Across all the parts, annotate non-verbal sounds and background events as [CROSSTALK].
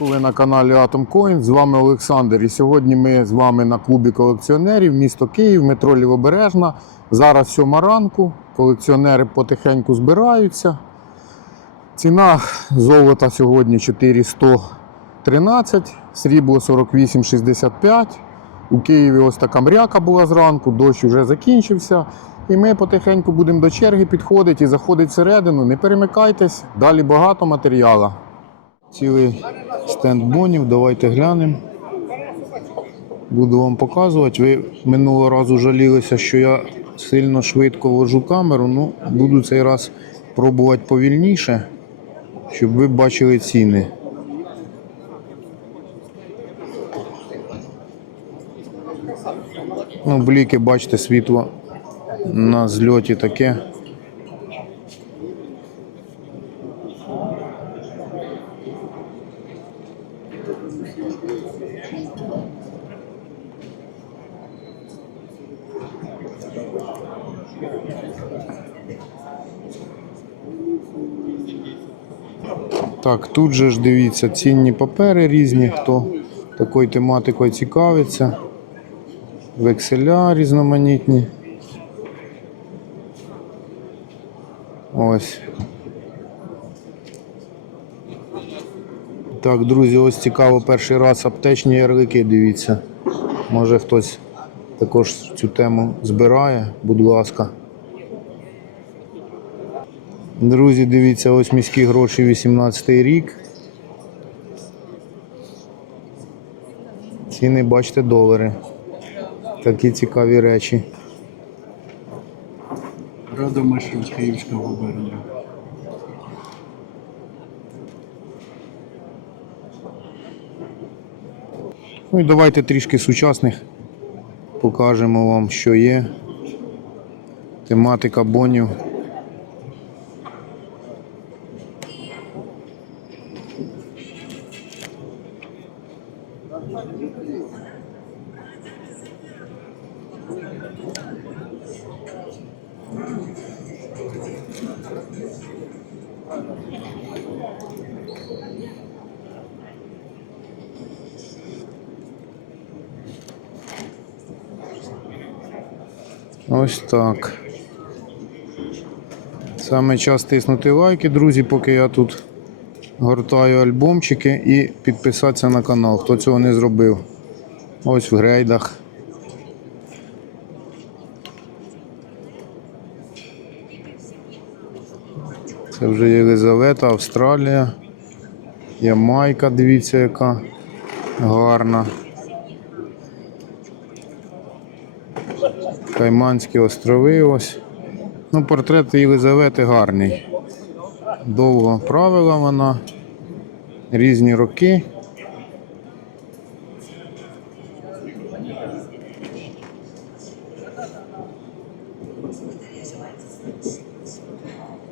Ви на каналі Atom Coin. З вами Олександр. І сьогодні ми з вами на клубі колекціонерів, місто Київ, метро Лівобережна. Зараз сьома ранку. Колекціонери потихеньку збираються. Ціна золота сьогодні 4113, срібло 48,65. У Києві ось така мряка була зранку, дощ вже закінчився. І ми потихеньку будемо до черги підходити і заходити всередину. Не перемикайтесь, далі багато матеріалу. Цілий стенд бонів, давайте глянемо. Буду вам показувати. Ви минулого разу жалілися, що я сильно швидко вожу камеру. Ну, буду цей раз пробувати повільніше, щоб ви бачили ціни. Ну, бліки, бачите, світло на зльоті таке. Так, тут же ж дивіться цінні папери різні, хто такою тематикою цікавиться. Векселя різноманітні. Ось. Так, друзі, ось цікаво перший раз аптечні ярлики, дивіться. Може хтось також цю тему збирає, будь ласка. Друзі, дивіться, ось міські гроші 18 рік. Ціни, бачите, долари. Такі цікаві речі. Рада Машин з Київського губернії. Ну і давайте трішки сучасних покажемо вам, що є. Тематика бонів. Ось так. Саме час тиснути лайки, друзі, поки я тут гортаю альбомчики і підписатися на канал, хто цього не зробив. Ось в грейдах. Це вже Єлизавета, Австралія. Ямайка, дивіться, яка гарна. Кайманські острови ось. Ну, портрет Єлизавети гарний. Довго правила вона. Різні роки.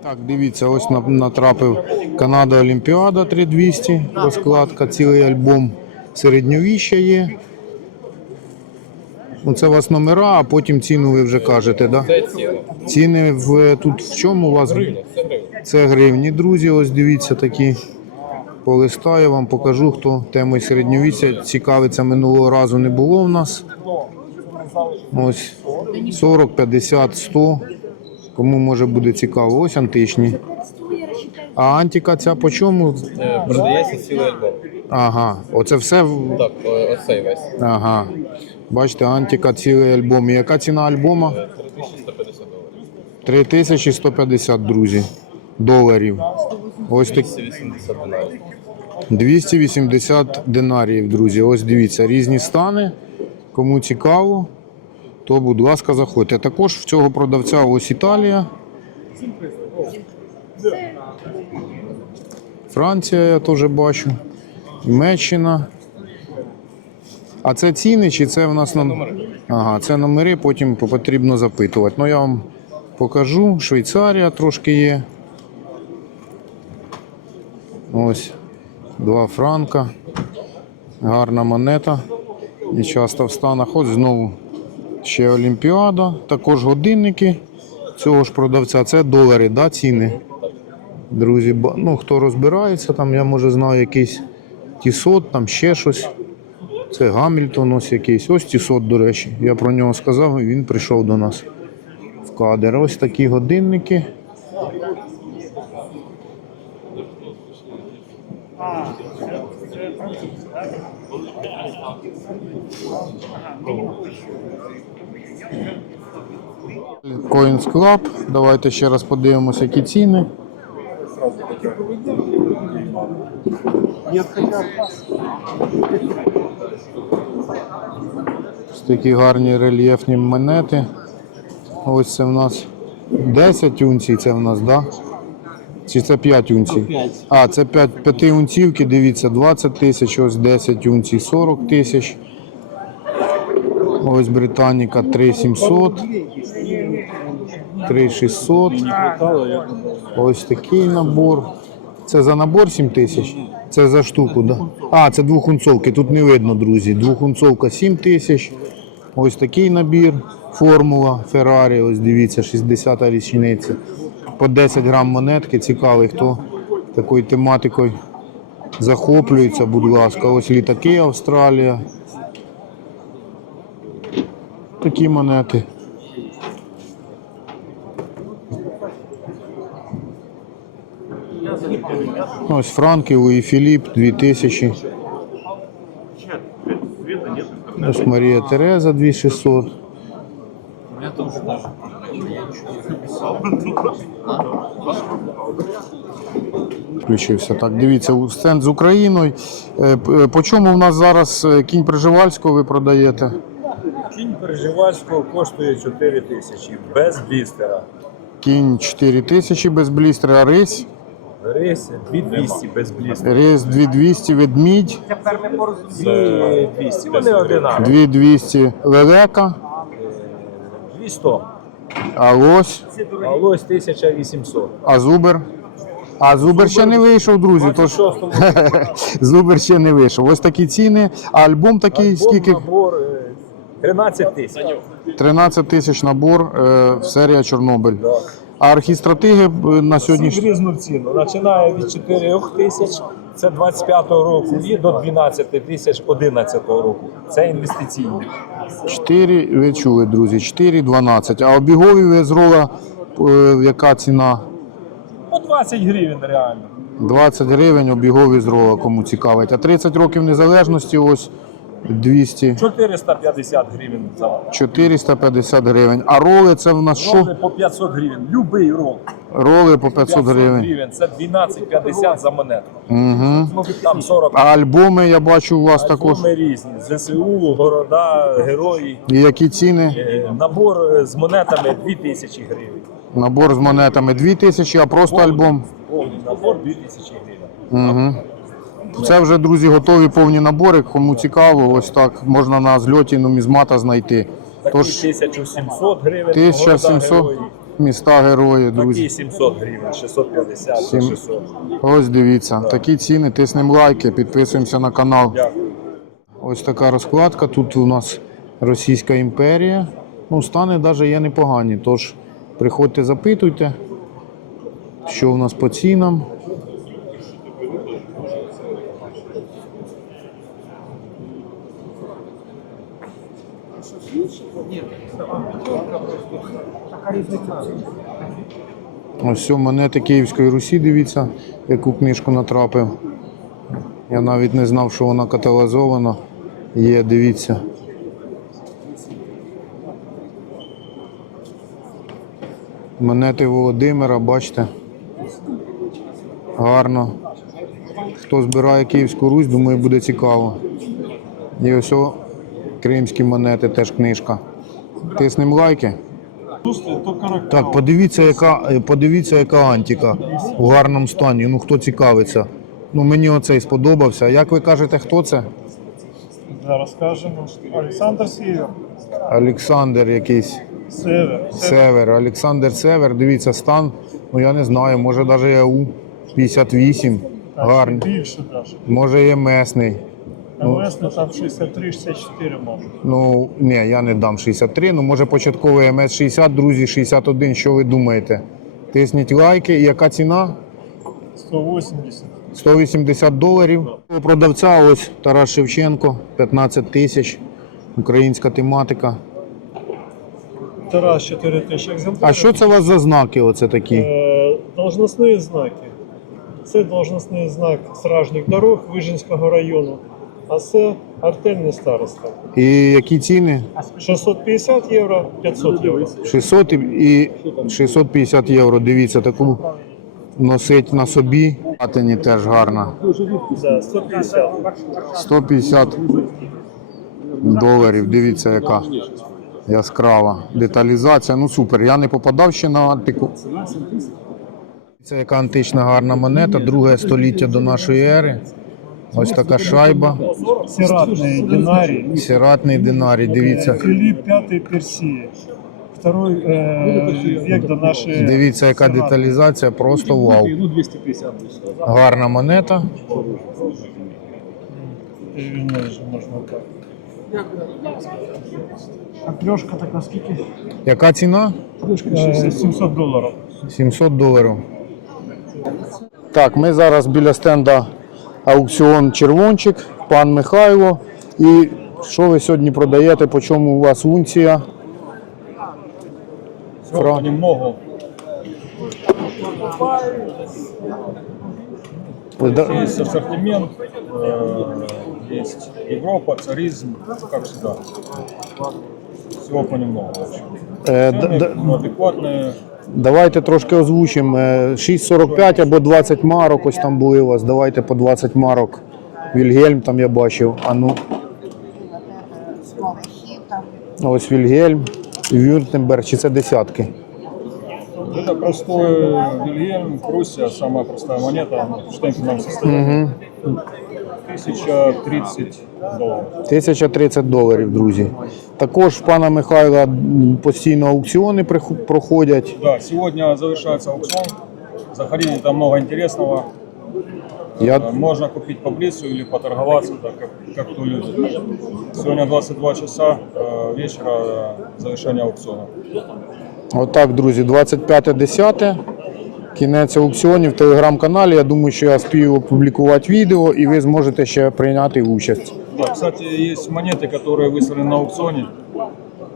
Так, дивіться, ось натрапив Канада Олімпіада 3200, розкладка, цілий альбом середньовіща є. Ну, це у вас номера, а потім ціну ви вже кажете, так? Да? Ціни в тут в чому у вас? Це гривні, друзі. Ось дивіться такі. Полистаю вам, покажу, хто темою середньовіччя цікавиться минулого разу не було в нас. Ось 40, 50, 100. Кому може буде цікаво. Ось античні. А антика ця по чому? Е, Продається цілий альбом. Ага, оце все. в- Так, оцей весь. Ага. Бачите, антика цілий альбом. І яка ціна альбома? 3150 доларів. 3150, друзі. Доларів. Ось так 280 доларів. 280 динарів, друзі. Ось дивіться, різні стани. Кому цікаво, то будь ласка, заходьте. Також в цього продавця ось Італія. Франція я теж бачу. Німеччина. А це ціни чи це в нас нам. Ага, це номери, потім потрібно запитувати. Ну я вам покажу. Швейцарія трошки є. Ось. Два франка. Гарна монета. І часто в станах. Ось знову ще Олімпіада. Також годинники цього ж продавця. Це долари, да, ціни. Друзі, ну хто розбирається, там я може знаю якийсь Тісот, там ще щось. Це Гамільтон ось якийсь. Ось Тісот, до речі. Я про нього сказав, і він прийшов до нас в кадр. Ось такі годинники. Coins Club. Давайте ще раз подивимося, які ціни. Ось такі гарні рельєфні монети. Ось це в нас 10 унцій, це в нас, так? Да? Чи це 5 унцій? А, це 5, 5 унцівки, дивіться, 20 тисяч, ось 10 унцій, 40 тисяч. Ось Британіка 3700. 3600. Ось такий набор. Це за набор 7 тисяч? Це за штуку, да? А, це двохунцовки. Тут не видно, друзі. Двохунцовка 7 тисяч. Ось такий набір. Формула Феррарі. Ось дивіться, 60-та річниця. По 10 грам монетки. Цікавий, хто такою тематикою захоплюється, будь ласка. Ось літаки Австралія. Такі монети. Ось Франки, Луї Філіп, 2000. Ось Марія Тереза, 2600. Включився. Так, дивіться, стенд з Україною. Е, е, По чому в нас зараз е, кінь Приживальського ви продаєте? Кінь Переживальського коштує 4 тисячі без блістера. Кінь 4000 без блістера, а рись. Рейс 2200 без блістера. Рис 2200, ведмідь 2200. Вони одинакові. 2200, лелека, 200. а лось, А лось 1800. а зубер. А зубер ще не вийшов, друзі. Тож 26 [LAUGHS] зубер ще не вийшов. Ось такі ціни. А альбом такий скільки? набор е, 13 тисяч. 13 тисяч набор е, серія Чорнобиль. А архістратиги е, на Всі в сьогоднішній різну ціну. Починає від 4 тисяч, це 25-го року, і до 12 тисяч 11-го року. Це інвестиційні. 4, ви чули, друзі, 4, 12. А обігові ви е, яка ціна? По 20 гривень реально. 20 гривень обігові з кому цікавить. А 30 років незалежності ось 200, 450 гривень за 450 гривень. А роли це в нас роли що? по 500 гривень. Любий рол. Роли по 500 гривень. гривень. Це 12,50 за монету. Угу. Там 40 А альбоми я бачу у вас також. альбоми різні. ЗСУ, города, герої. І які ціни? Е, Набор е, з монетами 2000 гривень. Набор з монетами 2000, а просто альбом. Повний набор 2000 гривень. Угу. Це вже, друзі, готові повні набори. Кому цікаво, ось так можна на зльоті нумізмата знайти. Тож 1700 гривень. 1700 міста герої, друзі. 700 гривень, 650, Сім. 600. Ось дивіться, такі ціни, тиснемо лайки, підписуємося на канал. Дякую. Ось така розкладка. Тут у нас Російська імперія. Ну, стани навіть є непогані. Тож приходьте, запитуйте, що у нас по цінам. Ось все, монети Київської Русі, дивіться, яку книжку натрапив. Я навіть не знав, що вона каталізована. Є, дивіться. Монети Володимира, бачите. Гарно. Хто збирає Київську Русь, думаю, буде цікаво. І ось о, кримські монети, теж книжка. Тиснемо лайки. Так, подивіться, яка, е, подивіться, яка антика у гарному стані. Ну хто цікавиться. Ну мені оцей сподобався. Як ви кажете, хто це? Зараз скажемо. Олександр Сівер. Олександр якийсь Север. Север. Олександр Север. Дивіться, стан. Ну я не знаю, може навіть АУ 58. Гарний. Більше навіть. Може є месний. МС ну, там 63-64 може. Ну ні, я не дам 63. Ну може початковий МС 60, друзі, 61. Що ви думаєте? Тисніть лайки. І яка ціна? 180. 180 доларів. У продавця ось Тарас Шевченко, 15 тисяч. Українська тематика. Тарас 4 тисячі екземплярів. А що це у вас за знаки? Оце такі? Е, Должностні знаки. Це должностний знак стражник дорог Вижинського району, а це артельний староста. І які ціни? 650 євро, 500 євро. 600 і 650 євро. Дивіться, таку носить на собі. Патині теж гарна. За 150. 150 доларів. Дивіться, яка яскрава деталізація. Ну супер. Я не попадав ще на антику. Це яка антична гарна монета, друге століття до нашої ери. Ось така шайба. Сиратний динарій. Сіратний динарій. Дивіться. Филипп V Персии. Второй э, век до нашей... Дивіться, яка деталізація, просто вау. Гарна монета. Так. А плюшка така скільки? Яка ціна? Е, 700 доларів. 700 доларів. Так, ми зараз біля стенда аукціон Червончик, пан Михайло. І що ви сьогодні продаєте? По чому у вас унція? Всего понемногу. Да- Есть ассортимент, э, есть Европа, царизм, как всегда. Всего понемногу. в общем. Е, д- Цены д- адекватные. Давайте трошки озвучимо. Е, 6,45 або 20 марок. Ось там були у вас. Давайте по 20 марок. Вільгельм там я бачив. А ну, ось Вільгельм, Вюртемберг, чи це десятки? Это простой Вильгельм, Пруссия, самая простая монета, в штемпельном состоянии. 1030 долларов. 1030 доларів, друзі. Також в пана Михайла м, постійно аукціони приху- проходять. Да, сегодня завершается аукцион. Заходите, там много интересного. Я Э, Можно купить по блицу или поторговаться, так как, как кто любит. Сегодня 22 часа э, вечера э, завершение аукциона. отак, друзі, 25.10. Кінець аукціонів в телеграм-каналі. Я думаю, що я спію опублікувати відео і ви зможете ще прийняти участь. Да, кстати, есть монеты, которые выставлены на аукционе.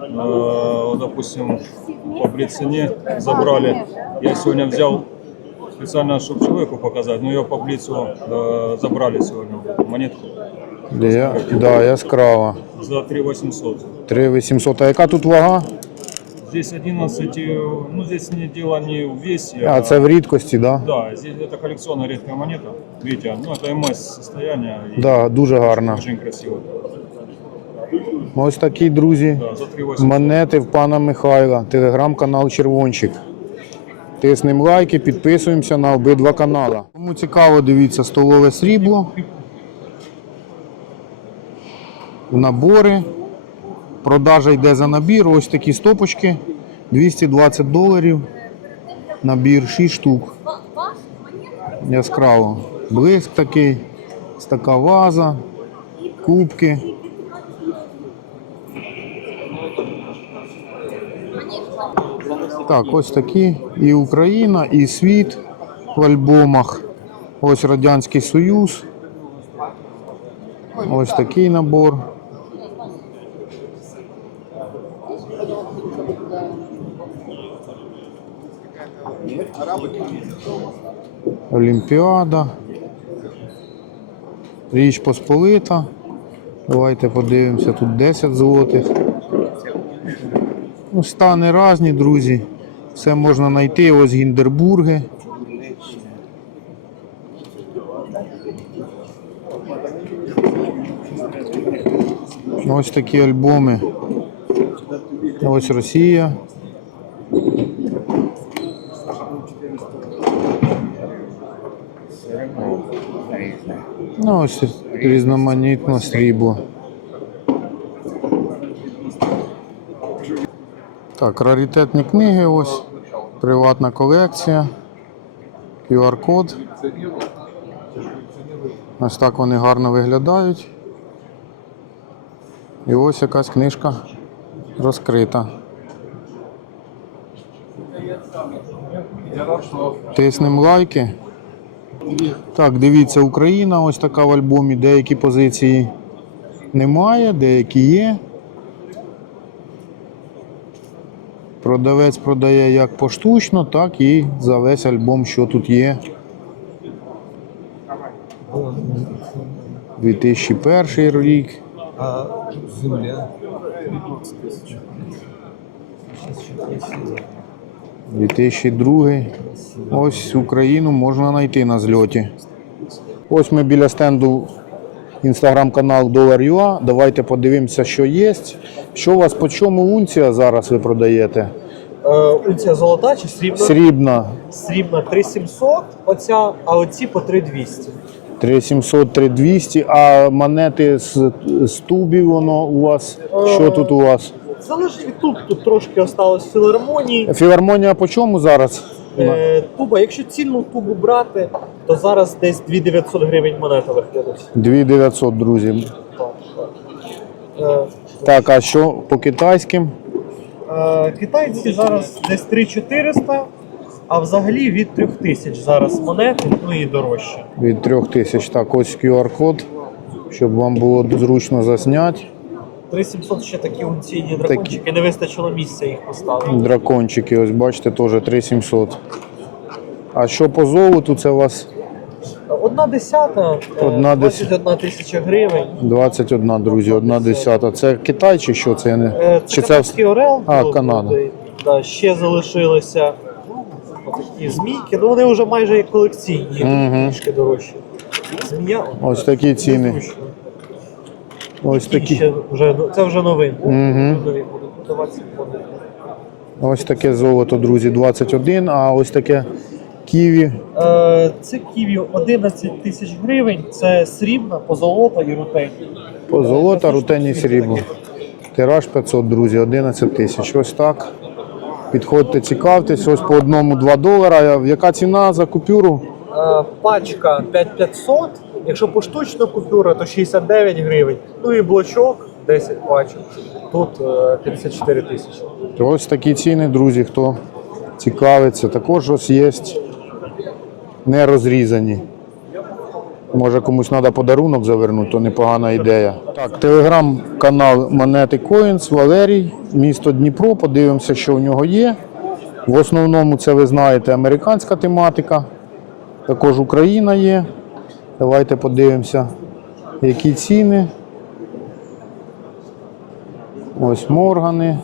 Э, вот, допустим, по блицене забрали. Я сегодня взял специально, чтобы человеку показать, но ее по блицу э, забрали сегодня монетку Я, да, яскрава. за 3 800. 3800. А яка тут вага? Здесь 11, э, ну здесь не дело не в весе, А, це в рідкости, да? Да, здесь это коллекционная редкая монета. Видите, ну это МС состояние. и Да, дуже гарна. Очень красиво. Ось такі, друзі. Да, за 3 800. Монети в пана Михайла, телеграм-канал Червончик. Тиснемо лайки, підписуємося на обидва канали. Кому цікаво, дивіться столове срібло. Набори. Продажа йде за набір. Ось такі стопочки. 220 доларів. Набір 6 штук. Яскраво. Блиск такий. Така ваза. Кубки. Так, ось такі. І Україна, і світ в альбомах. Ось Радянський Союз. Ось такий набор. Олімпіада. Річ Посполита. Давайте подивимося, тут 10 злотих. Ну, стани різні, друзі. Все можна знайти. Ось гіндербурги. Ось такі альбоми. Ось Росія. Ну, ось різноманітне срібло. Так, раритетні книги ось. Приватна колекція. QR-код. Ось так вони гарно виглядають. І ось якась книжка розкрита. Тиснемо лайки. Так, дивіться, Україна, ось така в альбомі. Деякі позиції немає, деякі є. Продавець продає як поштучно, так і за весь альбом, що тут є. 2001 рік. А земля? 2002. Ось Україну можна знайти на зльоті. Ось ми біля стенду інстаграм-канал Dollar.ua. Давайте подивимося, що є. Що у вас по чому унція зараз ви продаєте? Е, унція золота чи срібна? Срібна Срібна 3700, оця, а оці по 3200. 3700, 3200, а монети з, з тубів воно у вас. Що тут у вас? Залежить від туб, тут трошки осталось філармонії. Філармонія по чому зараз? Е, туба, якщо цільну тубу брати, то зараз десь 2900 гривень монета виходить. 2900, друзі. Е, Так, а що по китайським? е, китайці зараз десь 3400, а взагалі від 3000 зараз монети, ну і дорожче. Від 3000. Так, ось QR-код, щоб вам було зручно засняти. 3700 ще такі унційні дракончики, не вистачило місця їх поставити. Дракончики, ось бачите, теж 3700. А що по золоту, це у вас Одна десята, е, Одна дес- 21 тисяча гривень. 21, друзі, одна десята. Це Китай чи що? Це не Е, Це чи це канадський орел. А, ну, Канада. Да, ще залишилися такі змійки. Ну вони вже майже як колекційні, Мгм. трішки дорожчі. Змія. ось такі ціни? незручно. Ось такі. ще вже, це вже новин. Будуть. Ось таке золото, друзі, 21, а ось таке ківі. Е, Це ківі 11 тисяч гривень. Це срібна, позолота і рутень. Позолота, рутені срібло. Тираж 500, друзі, 11 тисяч. Ось так. Підходьте, цікавтесь. Ось по одному 2 долара. Яка ціна за купюру? Е, Пачка 5500, якщо поштучна купюра, то 69 гривень. Ну і блочок 10 пачок. Тут е, 54 тисячі. Ось такі ціни, друзі, хто цікавиться. Також ось є не розрізані. Може комусь треба подарунок завернути, то непогана ідея. Так, телеграм-канал Монети Coins, Валерій, місто Дніпро. Подивимося, що в нього є. В основному це ви знаєте американська тематика. Також Україна є. Давайте подивимося, які ціни. Ось моргани.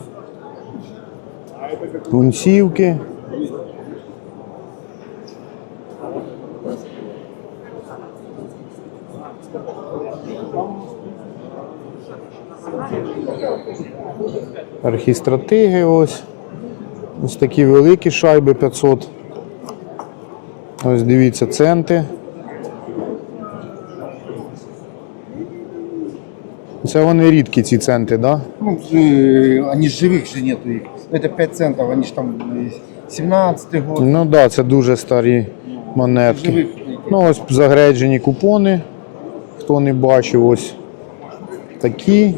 Гунцівки. Архістратиги ось. Ось такі великі шайби 500. Ось дивіться, центи. Це вони рідкі ці центи, так? Да? Ну, э, они живых же нету их. Это 5 центов, они же там 17 год. Ну так, да, це дуже старі монетки. Живих. Ну, ось загреджені купони. Хто не бачив, ось такі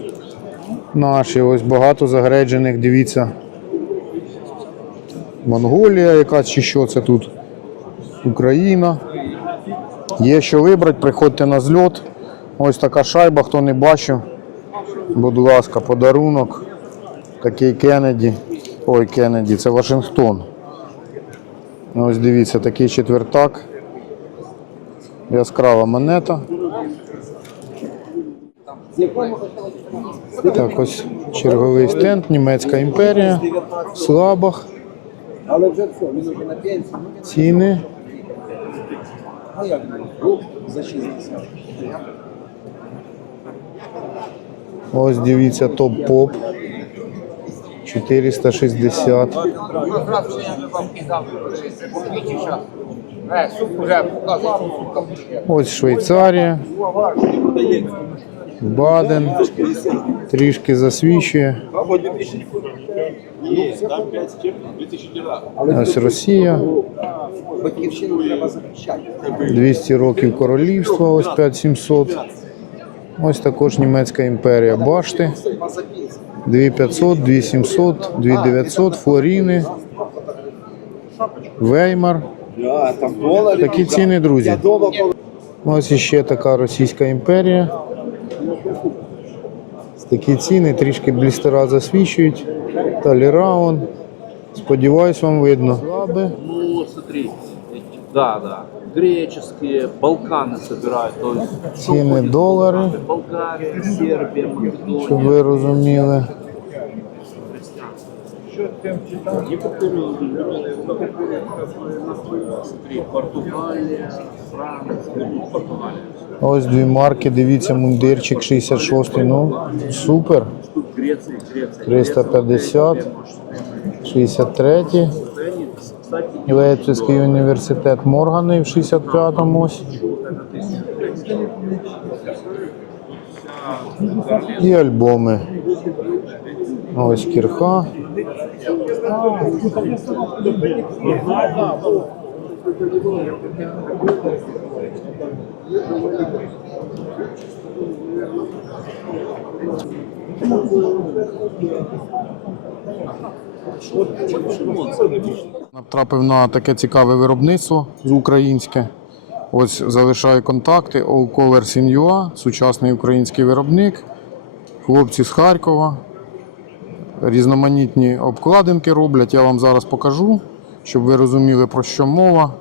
наші, ось багато загреджених, дивіться. Монголія якась чи що це тут. Україна. Є що вибрати, приходьте на зльот. Ось така шайба, хто не бачив. Будь ласка, подарунок. Такий Кеннеді. Ой, Кеннеді, це Вашингтон. Ось дивіться, такий четвертак. Яскрава монета. Так, ось черговий стенд, Німецька імперія, Слабах. Ціни. Ну ну, за 60. Ось дивіться, топ-поп. 460. Ось Швейцарія. Баден. Трішки засвічує. Ось Росія. Батьківщину треба захищати. 200 років королівства, ось 5700. Ось також німецька імперія. Башти. 2500, 2700, 2900, флоріни, Веймар, Такі ціни, друзі. Ось іще така Російська імперія. Такі ціни, трішки блістера засвічують. Таліраун. Сподіваюсь, вам видно. Лаби. Ну, смотри, да, да. Греческие, Балканы собирают, то есть Ціни долари, Болгария, Сербия, Македония. щоб ви розуміли. Португалия, Франция, ну, Португалия. Ось дві марки, дивіться, мундирчик 66. Ну, супер. Тут Греция, Греция. 350, 63. Кстати, Лейпцизький університет Моргани в 65-му ось. І альбоми. Ось кірха. Натрапив на таке цікаве виробництво українське. Ось залишаю контакти. All Colors in сучасний український виробник. Хлопці з Харкова. Різноманітні обкладинки роблять. Я вам зараз покажу, щоб ви розуміли, про що мова.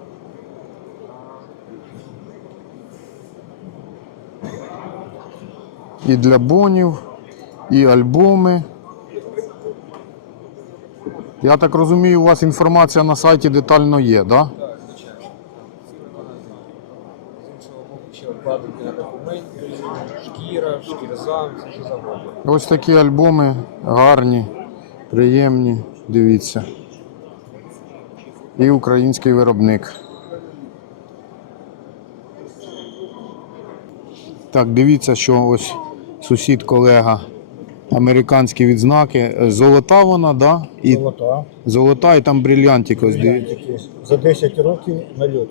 І для бонів, і альбоми. Я так розумію, у вас інформація на сайті детально є, так? Да? Шкіра, шкірза, все що завгодно. Ось такі альбоми гарні, приємні, дивіться. І український виробник. Так, дивіться, що ось сусід, колега. Американські відзнаки. Золота вона, да? І Золота. золота і там брильянтик ось дивіться. За 10 років нальот.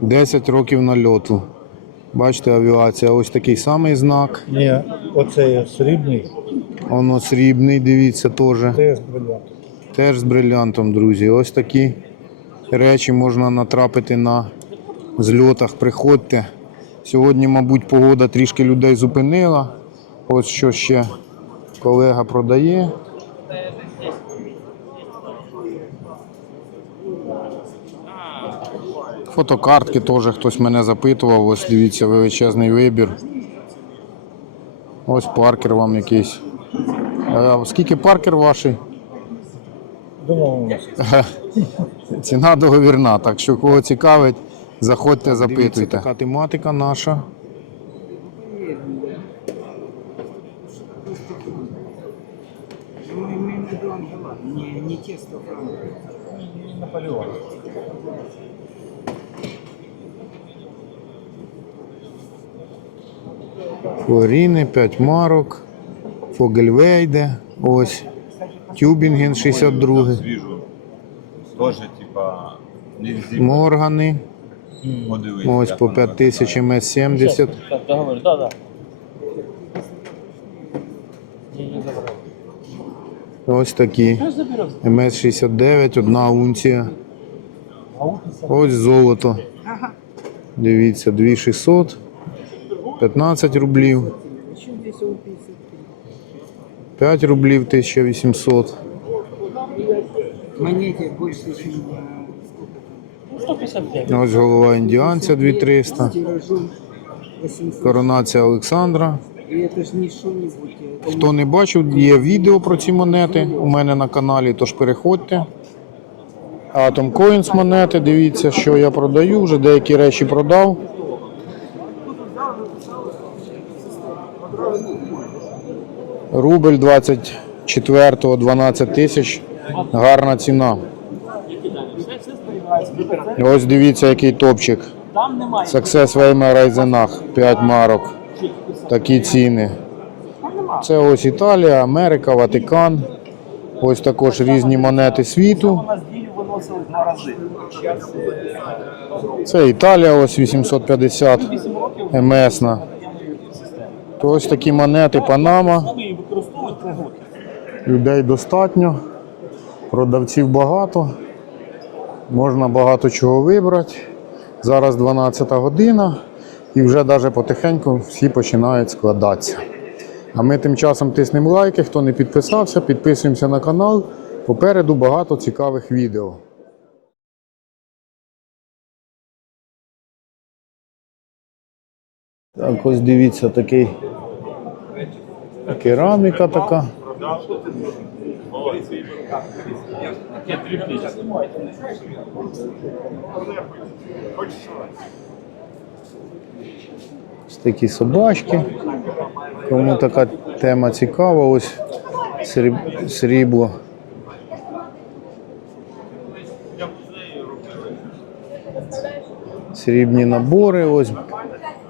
10 років нальоту. Бачите, авіація, ось такий самий знак. Ні, оцей срібний, Воно срібний, дивіться теж. це з бриллиантом. Теж з брилянтом, друзі. Ось такі речі можна натрапити на зльотах. Приходьте. Сьогодні, мабуть, погода трішки людей зупинила. Ось що ще колега продає. Фотокартки теж хтось мене запитував. Ось дивіться, величезний вибір. Ось паркер вам якийсь. А скільки паркер ваший? Домовимося. Ціна договірна, так що кого цікавить, заходьте, запитуйте. Така тематика наша. Флоріни, 5 марок, Фогельвейде, ось, Тюбінген 62, Свіжу. Тоже, типа, Моргани, ось як по воно 5 тисяч МС-70. Так, договор, да, да. Ось такі. МС-69, одна унція. Ось золото. Дивіться, 2600, 15 рублів. 5 рублів 1800. Монете больше, чем 155. Ось голова індіанця 2300. тиражом 800. Коронація Олександра. Не. Хто не бачив, є відео про ці монети у мене на каналі, тож переходьте. Atom Coins монети, дивіться, що я продаю, вже деякі речі продав. Рубль 24-го 12 тисяч. Гарна ціна. Ось дивіться, який топчик. Success в Райзенах 5 марок. Такі ціни. Це ось Італія, Америка, Ватикан. Ось також різні монети світу. Це Італія, ось 850 МС. То ось такі монети Панама. Людей достатньо, продавців багато. Можна багато чого вибрати. Зараз 12 година і вже навіть потихеньку всі починають складатися. А ми тим часом тиснемо лайки. Хто не підписався, підписуємося на канал. Попереду багато цікавих відео. Так, ось дивіться такий кераміка така. Ось такі собачки. Кому така тема цікава, ось срібло. Срібні набори, ось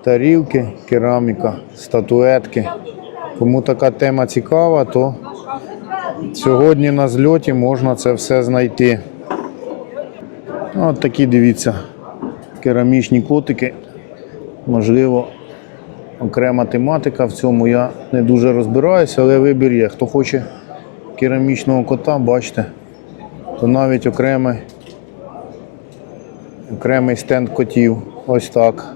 тарілки, кераміка, статуетки. Кому така тема цікава, то сьогодні на зльоті можна це все знайти. От такі дивіться, керамічні котики. Можливо, окрема тематика. В цьому я не дуже розбираюся, але вибір є. Хто хоче керамічного кота, бачите, то навіть окремий, окремий стенд котів. Ось так.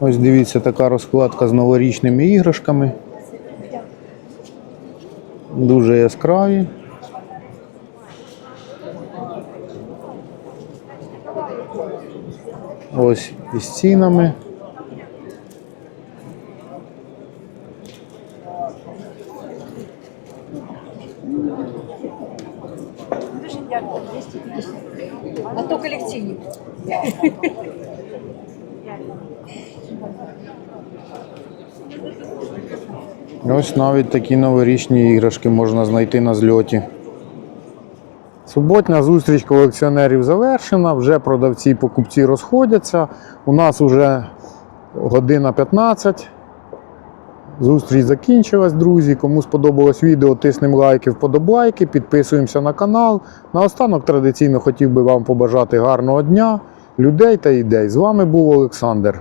Ось дивіться, така розкладка з новорічними іграшками. Дуже яскраві. Ось із цінами. А то колекційні. Ось навіть такі новорічні іграшки можна знайти на зльоті. Суботня зустріч колекціонерів завершена, вже продавці і покупці розходяться. У нас вже година 15. Зустріч закінчилась, друзі. Кому сподобалось відео, тиснемо лайки, вподобайки, підписуємося на канал. Наостанок традиційно хотів би вам побажати гарного дня, людей та ідей. З вами був Олександр.